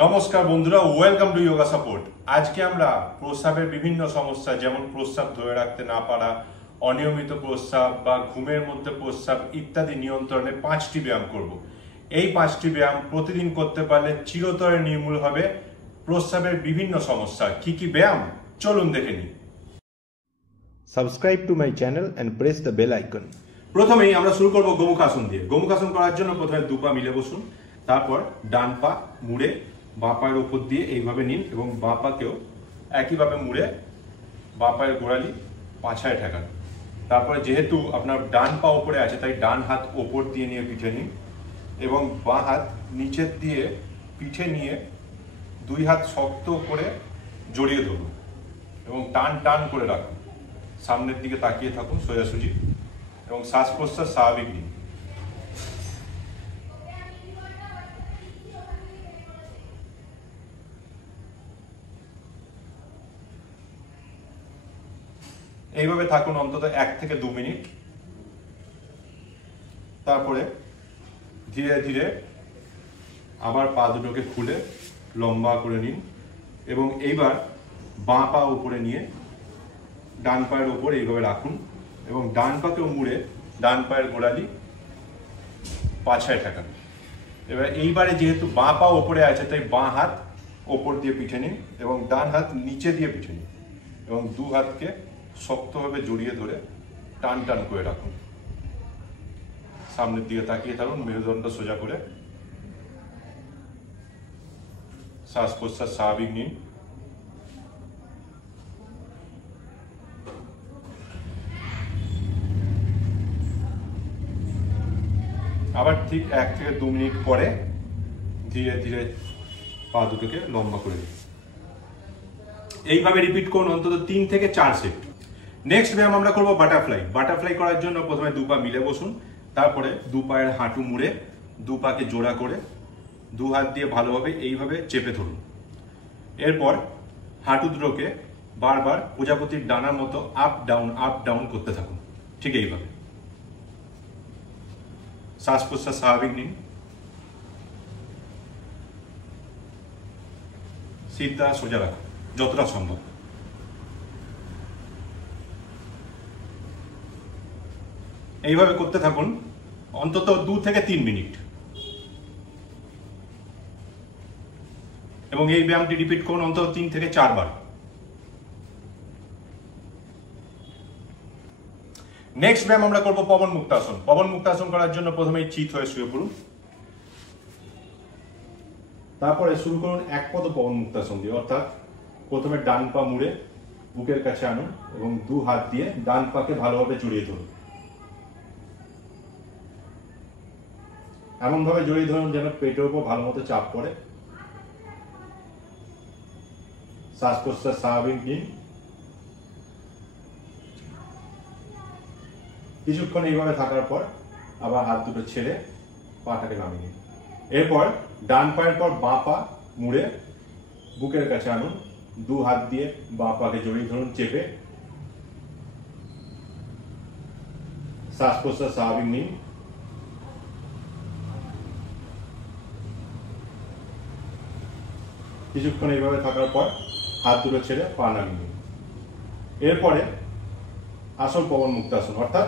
নমস্কার বন্ধুরা, welcome to yoga support. আজকে আমরা প্রস্রাবের বিভিন্ন সমস্যা যেমন প্রস্রাব ধরে রাখতে না পারা, অনিয়মিত প্রস্রাব বা ঘুমের মধ্যে প্রস্রাব ইত্যাদি নিয়ন্ত্রণে 5টি ব্যায়াম করব। এই 5টি ব্যায়াম প্রতিদিন করতে পারলে চিরতরে নির্মূল হবে প্রস্রাবের বিভিন্ন সমস্যা। কি কি ব্যায়াম চলুন দেখে নিই। Subscribe to my channel and press the bell icon. প্রথমেই আমরা শুরু করব গোমুখাসন দিয়ে। গোমুখাসন করার জন্য প্রথমে দুপা মিলে বসুন, তারপর ডান পা মুড়ে বাঁ পায়ের উপর দিয়ে এইভাবে নিন এবং বাঁ পাকেও একইভাবে মুড়ে বাঁ পায়ের গোড়ালি পাছায় ঠেকান। তারপরে যেহেতু আপনার ডান পা ওপরে আছে তাই ডান হাত ওপর দিয়ে নিয়ে পিঠে নিন এবং বাঁ হাত নিচের দিয়ে পিঠে নিয়ে দুই হাত শক্ত করে জড়িয়ে ধরুন এবং টান টান করে রাখুন। সামনের দিকে তাকিয়ে থাকুন সোজাসুজি এবং শ্বাস প্রশ্বাস স্বাভাবিক নিন। এইভাবে থাকুন অন্তত 1 থেকে 2 মিনিট। তারপরে ধীরে ধীরে আবার পা দুটোকে খুলে লম্বা করে নিন এবং এইবার বাঁ পা উপরে নিয়ে ডান পায়ের উপর এইভাবে রাখুন এবং ডান পাকেও মুড়ে ডান পায়ের গোড়ালি পাছায় ঠেকান। এবার এইবারে যেহেতু বাঁ পা ওপরে আছে তাই বাঁ হাত ওপর দিয়ে পিঠে নিন এবং ডান হাত নিচে দিয়ে পিঠে নিন এবং দু হাতকে শক্তভাবে জড়িয়ে ধরে টান টান করে রাখুন। সামনের দিকে তাকিয়ে থাকুন, মেরুদণ্ড সোজা করে শ্বাস প্রশ্বাস স্বাভাবিক নিন। আবার ঠিক 1 থেকে 2 মিনিট পরে ধীরে ধীরে পা দুটোকে লম্বা করে দিন। এইভাবে রিপিট করুন অন্তত 3 থেকে 4 সেট। নেক্সট ব্যায়াম আমরা করব বাটারফ্লাই। বাটারফ্লাই করার জন্য প্রথমে দু পা মিলে বসুন, তারপরে দু পায়ের হাঁটু মুড়ে দু পাকে জোড়া করে দু হাত দিয়ে ভালোভাবে এইভাবে চেপে ধরুন। এরপর হাঁটু দুটোকে বারবার প্রজাপতির ডানার মতো আপ ডাউন করতে থাকুন, ঠিক এইভাবে। শ্বাস প্রশ্বাস স্বাভাবিক নিন। সিধা সোজা রাখুন যতটা সম্ভব। এইভাবে করতে থাকুন অন্তত 2 থেকে 3 মিনিট এবং এই ব্যায়ামটি রিপিট করুন অন্তত 3 থেকে 4 বার। নেক্সট ব্যায়াম আমরা করব পবন মুক্তাসন। পবন মুক্তাসন করার জন্য প্রথমেই চিত হয়ে শুয়ে পড়ুন, তারপরে শুরু করুন এক পদ পবন মুক্তাসন দিয়ে, অর্থাৎ প্রথমে ডান পা মুড়ে বুকের কাছে আনুন এবং দু হাত দিয়ে ডান পাকে ভালোভাবে জড়িয়ে ধরুন। এমন ভাবে জড়িয়ে ধরুন যেন পেটের উপর ভালো মতো চাপ পড়ে। শ্বাস প্রশ্বাস স্বাভাবিক নিন। কিছুক্ষণ এইভাবে থাকার পর আবার হাত দুটো ছেড়ে পাটাকে নামিয়ে নিন। এরপর ডান পায়ের পর বাঁ পা মুড়ে বুকের কাছে আনুন, দু হাত দিয়ে বাঁ পাকে জড়িয়ে ধরুন চেপে। শ্বাস প্রশ্বাস স্বাভাবিক নিন। কিছুক্ষণ এইভাবে থাকার পর হাত দুটো ছেড়ে পা নামিয়ে নিন। এরপরে আসল পবন মুক্তাসন, অর্থাৎ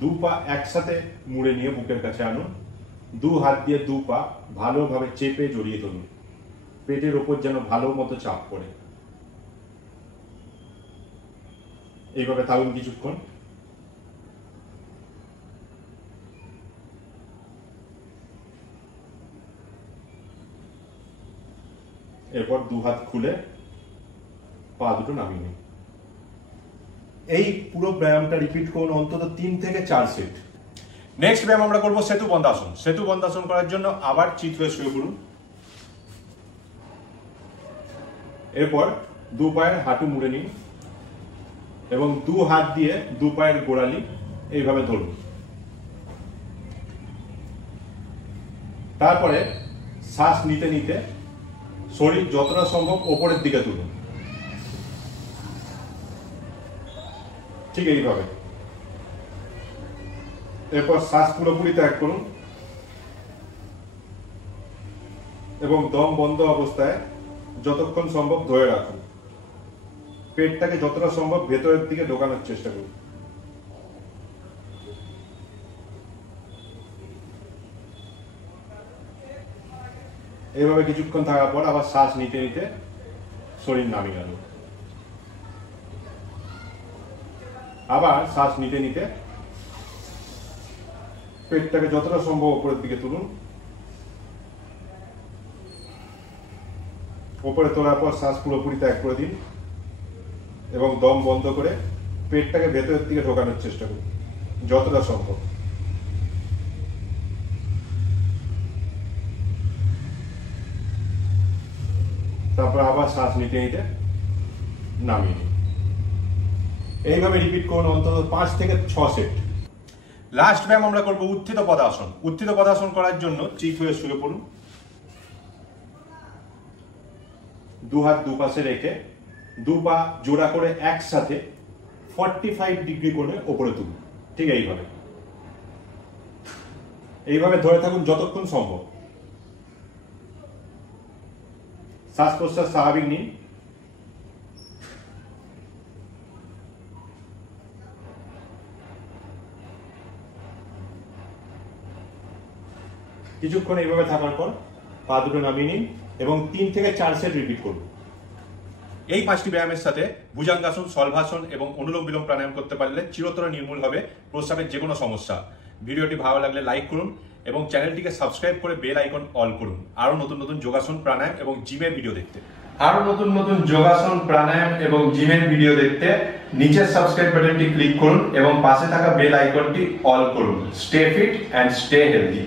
দু পা একসাথে মুড়ে নিয়ে বুকের কাছে আনুন, দু হাত দিয়ে দু পা ভালোভাবে চেপে জড়িয়ে ধরুন, পেটের ওপর যেন ভালো মতো চাপ পড়ে। এইভাবে থাকুন কিছুক্ষণ। এরপর দু হাত খুলে পা দুটো নামিয়ে নিন। এই পুরো ব্যায়ামটা রিপিট করুন অন্তত 3 থেকে 4 সেট। নেক্সট ব্যায়াম আমরা করব সেতু বন্ধাসন। সেতু বন্ধাসন করার জন্য আবার চিত হয়ে শুয়ে পড়ুন, এরপর দু পায়ের হাঁটু মুড়ে নিন এবং দু হাত দিয়ে দু পায়ের গোড়ালি এইভাবে ধরুন। তারপরে শ্বাস নিতে নিতে শরীর যতটা সম্ভব ওপরের দিকে তুলুন, ঠিক এইভাবে। এরপর শ্বাস পুরোপুরি ত্যাগ করুন এবং দম বন্ধ অবস্থায় যতক্ষণ সম্ভব ধরে রাখুন। পেটটাকে যতটা সম্ভব ভেতরের দিকে ঢোকানোর চেষ্টা করুন। এইভাবে কিছুক্ষণ থাকার পর আবার শ্বাস নিতে নিতে শরীর নামিয়ে আনুন। আবার শ্বাস নিতে নিতে পেটটাকে যতটা সম্ভব উপরের দিকে তুলুন। উপরে তোলার পর শ্বাস পুরোপুরি ত্যাগ করে দিন এবং দম বন্ধ করে পেটটাকে ভেতরের দিকে ঢোকানোর চেষ্টা করুন যতটা সম্ভব। তারপর আবার শ্বাস নিতে নিতে নামিয়ে নিন। এইভাবে রিপিট করুন অন্তত 5 থেকে 6 সেট। লাস্ট ব্যায়াম আমরা করব উত্থিত পদাসন। উত্থিত পদাসন করার জন্য চিত হয়ে শুয়ে পড়ুন। দু হাত দুপাশে রেখে দু পা জোড়া করে একসাথে 45 ডিগ্রি কোণে উপরে তুলুন। ঠিক এইভাবে এইভাবে ধরে থাকুন যতক্ষণ সম্ভব। শ্বাস প্রশ্বাস স্বাভাবিক নিন। কিছুক্ষণ এইভাবে থাকার পর পা দুটো নামিয়ে নিন এবং 3 থেকে 4 সেট রিপিট করুন। এই 5টি ব্যায়ামের সাথে ভুজঙ্গাসন, শলভাসন এবং অনুলোম বিলোম প্রাণায়াম করতে পারলে চিরতরে নির্মূল হবে প্রস্রাবের যে কোনো সমস্যা। ভিডিওটি ভালো লাগলে লাইক করুন এবং চ্যানেলটিকে সাবস্ক্রাইব করে বেল আইকন অল করুন আরো নতুন নতুন যোগাসন, প্রাণায়াম এবং জিমের ভিডিও দেখতে। আরো নতুন নতুন যোগাসন, প্রাণায়াম এবং জিমের ভিডিও দেখতে নিচের সাবস্ক্রাইব বাটনটি ক্লিক করুন এবং পাশে থাকা বেল আইকনটি অল করুন। Stay fit and stay healthy.